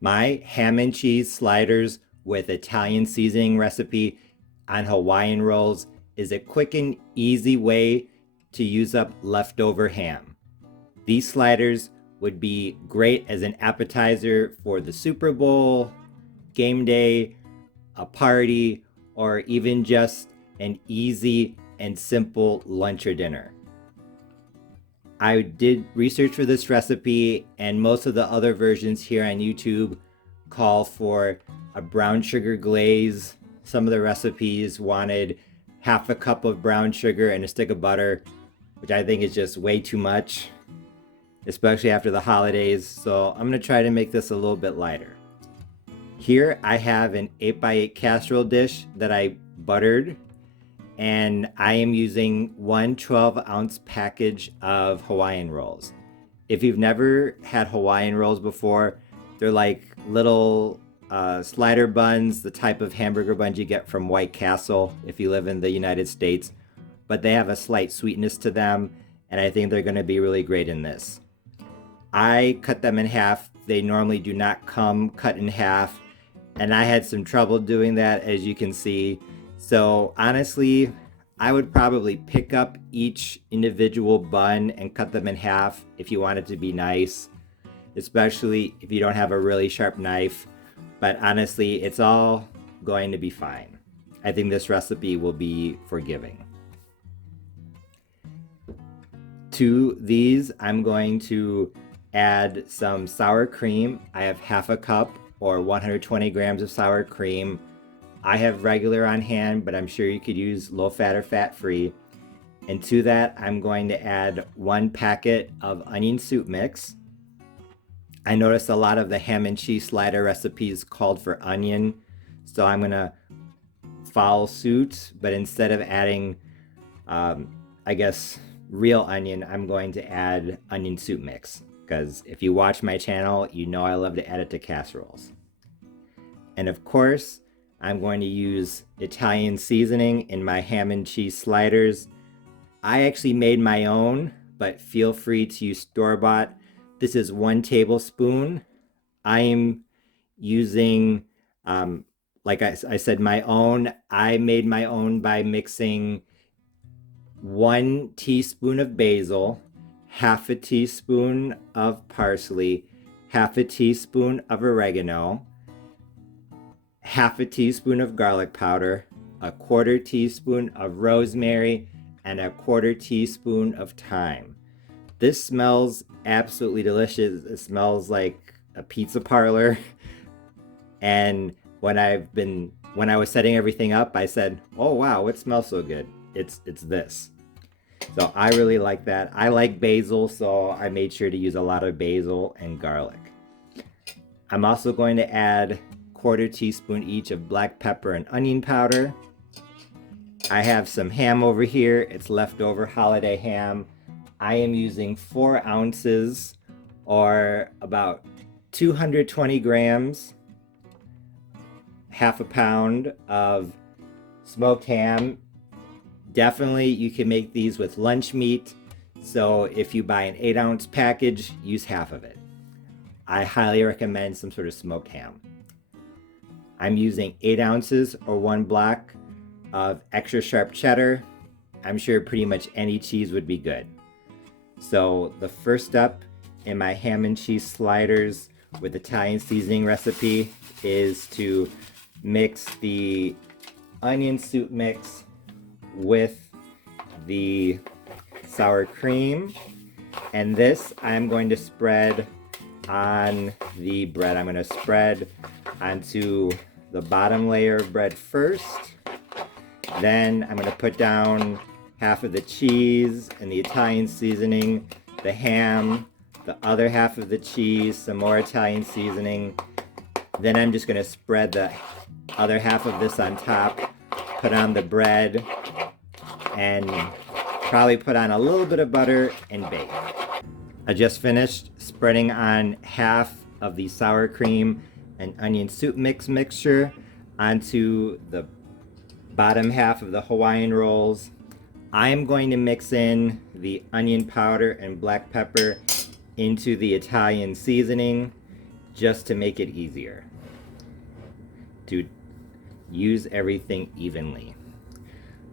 My ham and cheese sliders with Italian seasoning recipe on Hawaiian rolls is a quick and easy way to use up leftover ham. These sliders would be great as an appetizer for the Super Bowl, game day, a party, or even just an easy and simple lunch or dinner. I did research for this recipe, and most of the other versions here on YouTube call for a brown sugar glaze. Some of the recipes wanted half a cup of brown sugar and a stick of butter, which I think is just way too much, especially after the holidays. So I'm going to try to make this a little bit lighter. Here I have an 8x8 casserole dish that I buttered, and I am using one 12-ounce package of Hawaiian rolls. If you've never had Hawaiian rolls before, they're like little slider buns, the type of hamburger buns you get from White Castle if you live in the United States, but they have a slight sweetness to them, and I think they're going to be really great in this. I cut them in half. They normally do not come cut in half, and I had some trouble doing that, as you can see. So honestly, I would probably pick up each individual bun and cut them in half if you want it to be nice, especially if you don't have a really sharp knife. But honestly, it's all going to be fine. I think this recipe will be forgiving. To these, I'm going to add some sour cream. I have half a cup or 120 grams of sour cream. I have regular on hand, but I'm sure you could use low fat or fat free. And to that, I'm going to add 1 packet of onion soup mix. I noticed a lot of the ham and cheese slider recipes called for onion, so I'm going to follow suit, but instead of adding, I guess, real onion, I'm going to add onion soup mix, because if you watch my channel, you know I love to add it to casseroles. And of course, I'm going to use Italian seasoning in my ham and cheese sliders. I actually made my own, but feel free to use store-bought. This is 1 tablespoon. I am using, like I said, my own. I made my own by mixing 1 teaspoon of basil, half a teaspoon of parsley, half a teaspoon of oregano, half a teaspoon of garlic powder, a 1/4 teaspoon of rosemary, and a 1/4 teaspoon of thyme. This smells absolutely delicious. It smells like a pizza parlor. And when I was setting everything up, I said, "Oh wow, it smells so good." It's this. So I really like that. I like basil, so I made sure to use a lot of basil and garlic. I'm also going to add 1/4 teaspoon each of black pepper and onion powder. I have some ham over here. It's leftover holiday ham. I am using 4 ounces or about 220 grams, half a pound of smoked ham. Definitely you can make these with lunch meat. So if you buy an 8-ounce package, use half of it. I highly recommend some sort of smoked ham. I'm using 8 ounces or 1 block of extra sharp cheddar. I'm sure pretty much any cheese would be good. So the first step in my ham and cheese sliders with Italian seasoning recipe is to mix the onion soup mix with the sour cream. And this I'm going to spread on the bread. I'm going to spread onto the bottom layer of bread first. Then I'm going to put down half of the cheese and the Italian seasoning, the ham, the other half of the cheese, some more Italian seasoning. Then I'm just going to spread the other half of this on top, put on the bread, and probably put on a little bit of butter and bake. I just finished spreading on half of the sour cream and onion soup mixture onto the bottom half of the Hawaiian rolls. I am going to mix in the onion powder and black pepper into the Italian seasoning just to make it easier to use everything evenly.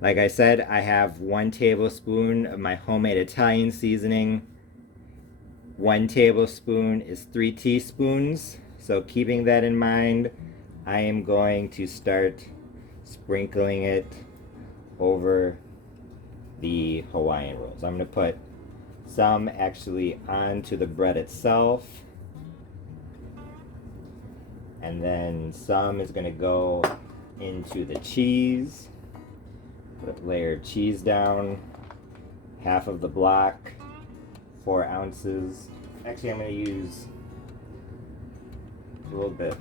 Like I said, I have 1 tablespoon of my homemade Italian seasoning. 1 tablespoon is 3 teaspoons. So keeping that in mind, I am going to start sprinkling it over the Hawaiian rolls. I'm going to put some actually onto the bread itself, and then some is going to go into the cheese. Put layered cheese down, half of the block, 4 ounces. Actually, I'm going to use a little bit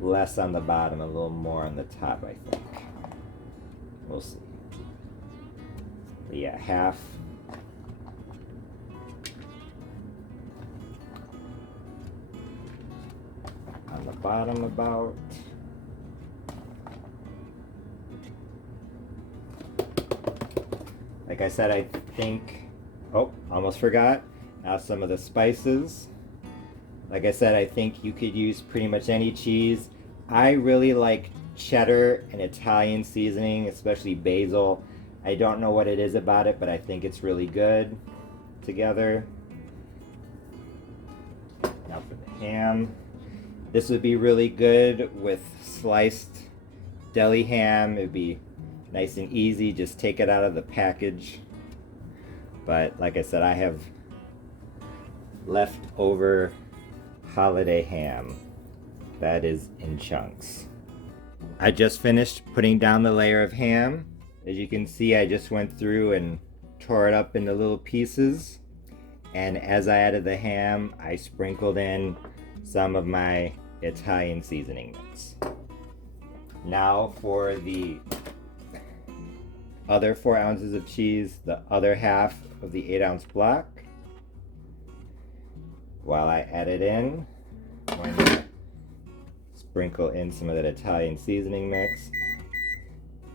less on the bottom, a little more on the top, I think. We'll see. But yeah, half. On the bottom about. Like I said, I think, oh, almost forgot. Now some of the spices. Like I said, I think you could use pretty much any cheese. I really like cheddar and Italian seasoning, especially basil. I don't know what it is about it, but I think it's really good together. Now for the ham. This would be really good with sliced deli ham. It would be nice and easy, just take it out of the package. But like I said, I have leftover holiday ham that is in chunks. I just finished putting down the layer of ham. As you can see, I just went through and tore it up into little pieces. And as I added the ham, I sprinkled in some of my Italian seasoning mix. Now for the other 4 ounces of cheese, the other half of the 8-ounce block. While I add it in, I'm going to sprinkle in some of that Italian seasoning mix.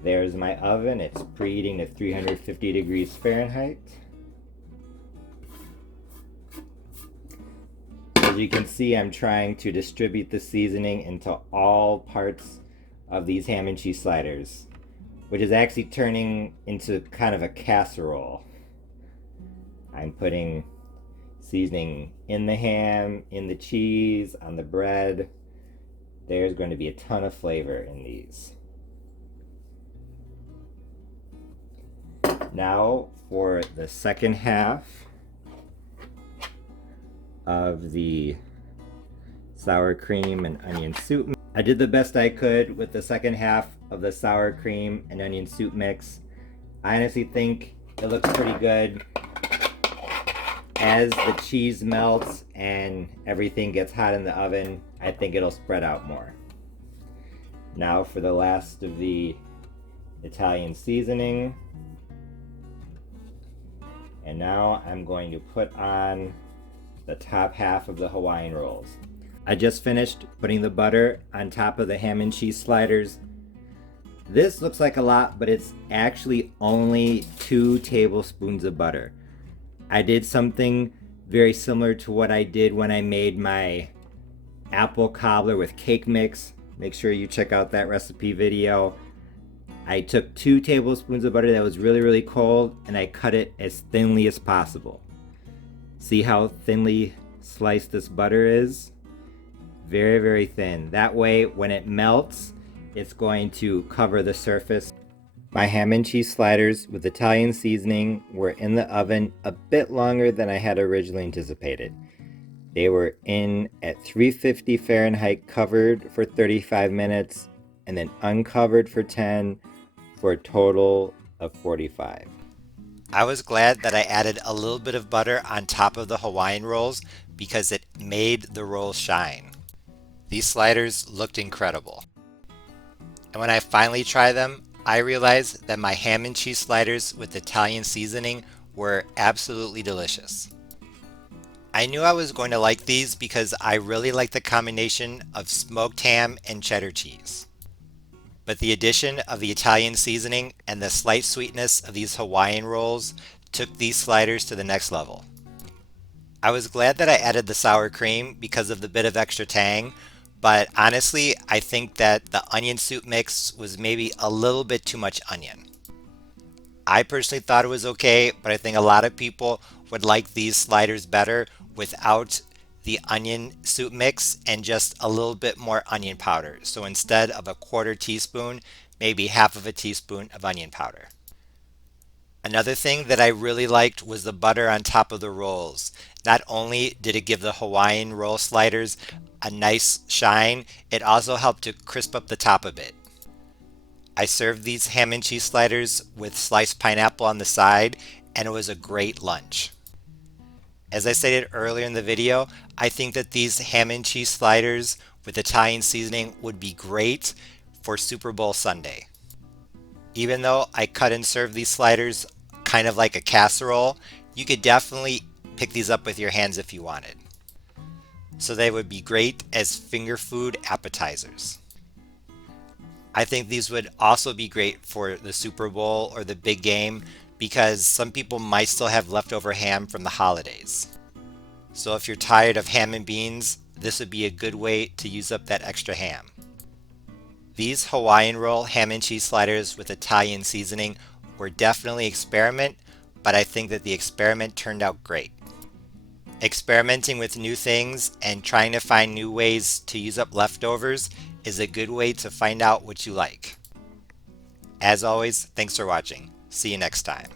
There's my oven. It's preheating to 350 degrees Fahrenheit. As you can see, I'm trying to distribute the seasoning into all parts of these ham and cheese sliders, which is actually turning into kind of a casserole. I'm putting seasoning in the ham, in the cheese, on the bread. There's going to be a ton of flavor in these. Now for the second half of the sour cream and onion soup. I did the best I could with the second half of the sour cream and onion soup mix. I honestly think it looks pretty good. As the cheese melts and everything gets hot in the oven, I think it'll spread out more. Now for the last of the Italian seasoning. And now I'm going to put on the top half of the Hawaiian rolls. I just finished putting the butter on top of the ham and cheese sliders. This looks like a lot, but it's actually only 2 tablespoons of butter. I did something very similar to what I did when I made my apple cobbler with cake mix. Make sure you check out that recipe video. I took 2 tablespoons of butter that was really cold, and I cut it as thinly as possible. See how thinly sliced this butter is? Very thin. That way, when it melts, it's going to cover the surface. My ham and cheese sliders with Italian seasoning were in the oven a bit longer than I had originally anticipated. They were in at 350 Fahrenheit covered for 35 minutes and then uncovered for 10 for a total of 45. I was glad that I added a little bit of butter on top of the Hawaiian rolls because it made the rolls shine. These sliders looked incredible. And when I finally tried them, I realized that my ham and cheese sliders with Italian seasoning were absolutely delicious. I knew I was going to like these because I really like the combination of smoked ham and cheddar cheese. But the addition of the Italian seasoning and the slight sweetness of these Hawaiian rolls took these sliders to the next level. I was glad that I added the sour cream because of the bit of extra tang, but honestly, I think that the onion soup mix was maybe a little bit too much onion. I personally thought it was okay, but I think a lot of people would like these sliders better without the onion soup mix and just a little bit more onion powder. So instead of a quarter teaspoon, maybe half of a teaspoon of onion powder. Another thing that I really liked was the butter on top of the rolls. Not only did it give the Hawaiian roll sliders a nice shine, it also helped to crisp up the top a bit. I served these ham and cheese sliders with sliced pineapple on the side, and it was a great lunch. As I stated earlier in the video, I think that these ham and cheese sliders with Italian seasoning would be great for Super Bowl Sunday. Even though I cut and serve these sliders kind of like a casserole, you could definitely pick these up with your hands if you wanted. So they would be great as finger food appetizers. I think these would also be great for the Super Bowl or the big game because some people might still have leftover ham from the holidays. So if you're tired of ham and beans, this would be a good way to use up that extra ham. These Hawaiian roll ham and cheese sliders with Italian seasoning were definitely an experiment, but I think that the experiment turned out great. Experimenting with new things and trying to find new ways to use up leftovers is a good way to find out what you like. As always, thanks for watching. See you next time.